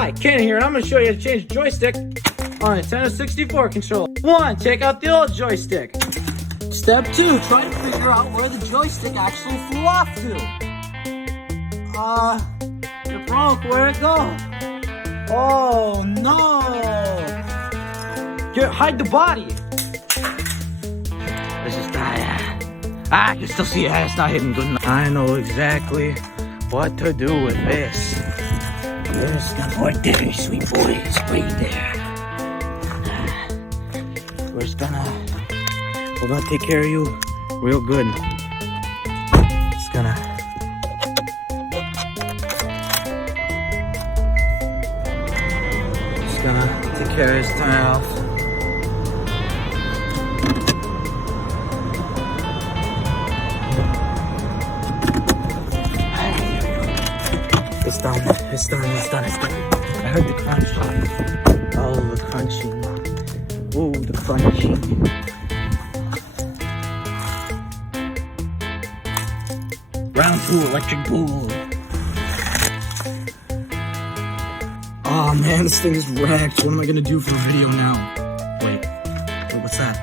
Hi, Kannon here, and I'm going to show you how to change the joystick on a Nintendo 64 controller. 1. Take out the old joystick. Step 2. Try to figure out where the joystick actually flew off to. It broke. Where'd it go? Oh, no. Here, hide the body. Let's just I can still see it. It's not hidden good enough. I know exactly what to do with this. There's the right there, sweet boys, right there. We're gonna take care of you real good. Just gonna take care of his tie off. It's done. I heard the crunch. Oh, the crunching. Oh, the crunching. Round 2, electric pool. Oh man, this thing is wrecked. What am I gonna do for a video now? Wait, what's that?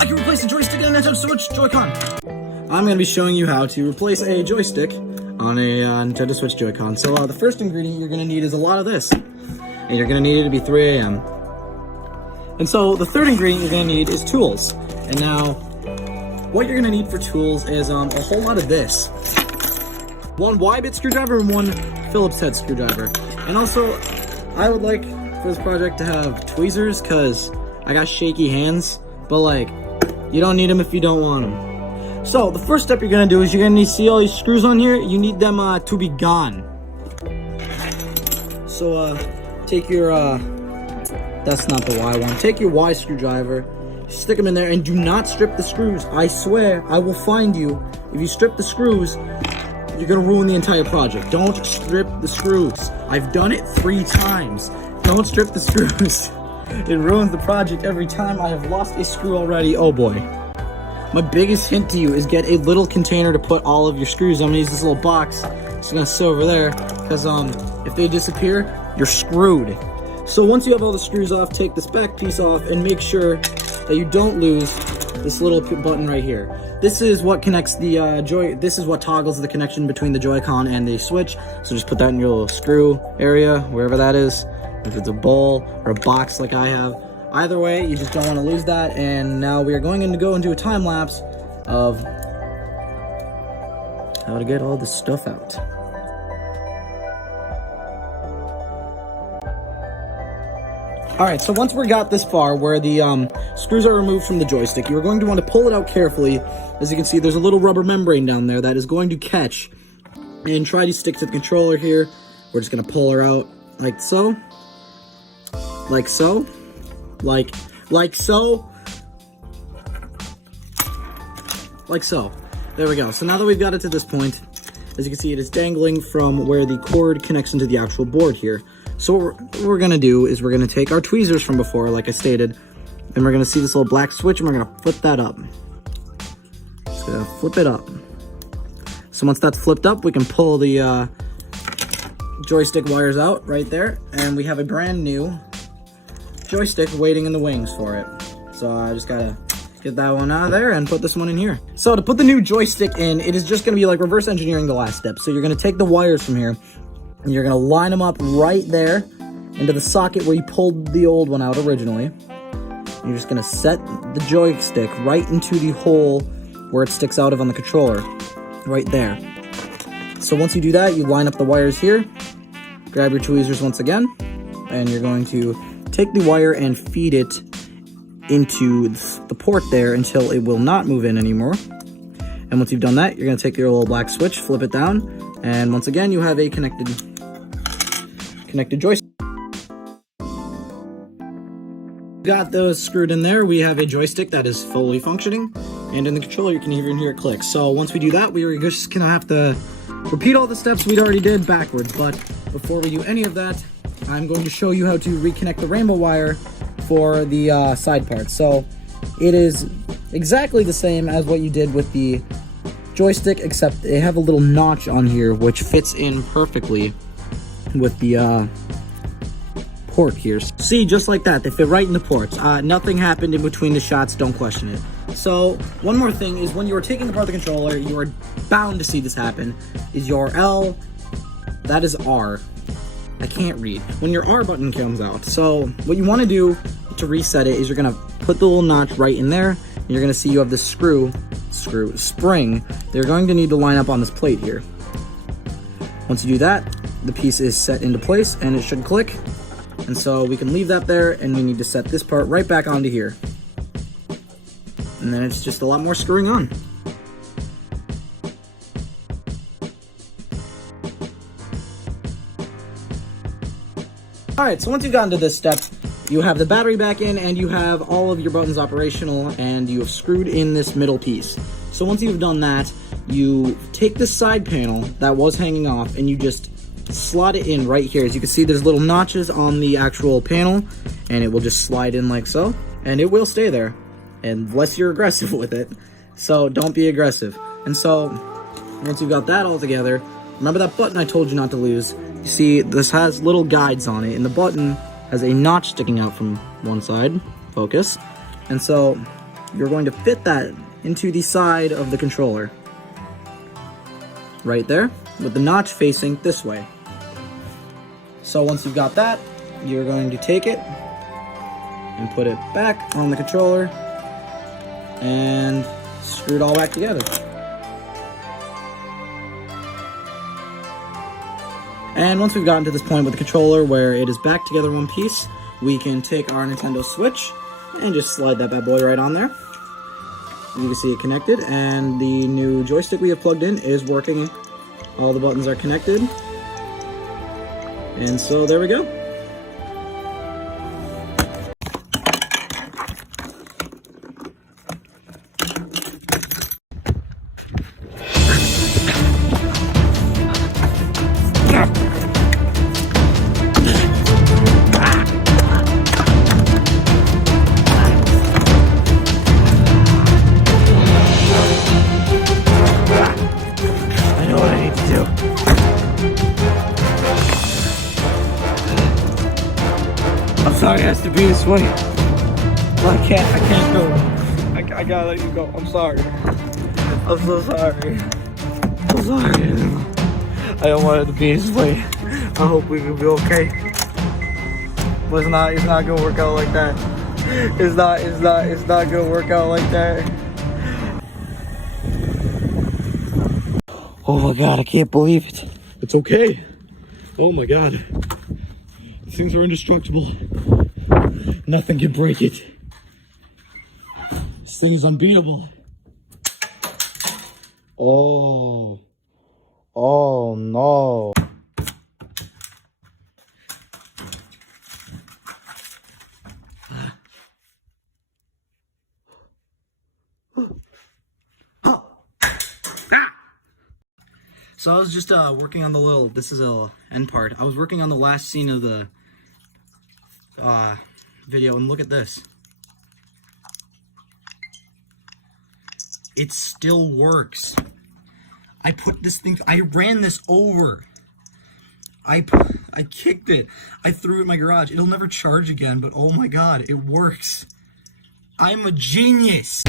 I can replace the joystick in a Nintendo Switch Joy-Con. I'm gonna be showing you how to replace a joystick on a Nintendo Switch Joy-Con. So the first ingredient you're gonna need is a lot of this. And you're gonna need it to be 3 a.m. And so the third ingredient you're gonna need is tools. And now, what you're gonna need for tools is a whole lot of this. 1 Y-bit screwdriver and 1 Phillips head screwdriver. And also, I would like for this project to have tweezers, cause I got shaky hands, but like, you don't need them if you don't want them. So the first step you're gonna do is you're gonna need to see all these screws on here. You need them to be gone. So take your that's not the Y one. Take your Y screwdriver, stick them in there, and do not strip the screws. I swear I will find you if you strip the screws. You're gonna ruin the entire project. Don't strip the screws. I've done it 3 times. Don't strip the screws. It ruins the project every time. I have lost a screw already. Oh boy. My biggest hint to you is get a little container to put all of your screws. I'm gonna use this little box. It's gonna sit over there, because if they disappear, you're screwed. So once you have all the screws off, take this back piece off and make sure that you don't lose this little button right here. This is what connects the this is what toggles the connection between the Joy-Con and the Switch. So just put that in your little screw area, wherever that is. If it's a bowl or a box like I have. Either way, you just don't want to lose that. And now we are going to go into a time lapse of how to get all this stuff out. Alright, so once we got this far where the screws are removed from the joystick, you're going to want to pull it out carefully. As you can see, there's a little rubber membrane down there that is going to catch and try to stick to the controller here. We're just going to pull her out like so. Like so. Like so. Like so. There we go. So now that we've got it to this point, as you can see, it is dangling from where the cord connects into the actual board here. So what we're going to do is we're going to take our tweezers from before, like I stated, and we're going to see this little black switch, and we're going to flip that up. Just going to flip it up. So once that's flipped up, we can pull the joystick wires out right there, and we have a brand new joystick waiting in the wings for it. So I just got to get that one out of there and put this one in here. So to put the new joystick in, it is just going to be like reverse engineering the last step. So you're going to take the wires from here, and you're going to line them up right there into the socket where you pulled the old one out originally. You're just going to set the joystick right into the hole where it sticks out of on the controller, right there. So once you do that, you line up the wires here, grab your tweezers once again, and you're going to take the wire and feed it into the port there until it will not move in anymore. And once you've done that, you're going to take your little black switch, flip it down, and once again, you have a connected joystick. Got those screwed in there. We have a joystick that is fully functioning, and in the controller, you can even hear it click. So once we do that, we are just going to have to repeat all the steps we'd already did backwards. But before we do any of that, I'm going to show you how to reconnect the rainbow wire for the side parts. So it is exactly the same as what you did with the joystick, except they have a little notch on here which fits in perfectly with the port here. See, just like that, they fit right in the ports. Nothing happened in between the shots, don't question it. So one more thing is, when you are taking apart the controller, you are bound to see this happen, is your L, that is R. I can't read. When your R button comes out. So what you want to do to reset it is you're going to put the little notch right in there, and you're going to see you have this spring. They're going to need to line up on this plate here. Once you do that, the piece is set into place and it should click. And so we can leave that there, and we need to set this part right back onto here. And then it's just a lot more screwing on. Alright, so once you've gotten to this step, you have the battery back in, and you have all of your buttons operational, and you have screwed in this middle piece. So once you've done that, you take this side panel that was hanging off, and you just slot it in right here. As you can see, there's little notches on the actual panel, and it will just slide in like so, and it will stay there, unless you're aggressive with it. So don't be aggressive. And so once you've got that all together, remember that button I told you not to lose. You see, this has little guides on it, and the button has a notch sticking out from one side. Focus. And so you're going to fit that into the side of the controller. Right there, with the notch facing this way. So once you've got that, you're going to take it and put it back on the controller and screw it all back together. And once we've gotten to this point with the controller where it is back together in one piece, we can take our Nintendo Switch and just slide that bad boy right on there. You can see it connected, and the new joystick we have plugged in is working. All the buttons are connected. And so there we go. Sorry, it has to be this way. Well, I can't go. I gotta let you go. I'm sorry. I'm so sorry. I'm sorry. I don't want it to be this way. I hope we can be okay. But it's not gonna work out like that. It's not gonna work out like that. Oh my god, I can't believe it. It's okay. Oh my god. These things are indestructible. Nothing can break it. This thing is unbeatable. Oh. Oh no. So I was just working on the little, this is a end part. I was working on the last scene of the video, and look at this. It still works. I put this thing, I ran this over. I kicked it. I threw it in my garage. It'll never charge again, but oh my god, it works. I'm a genius.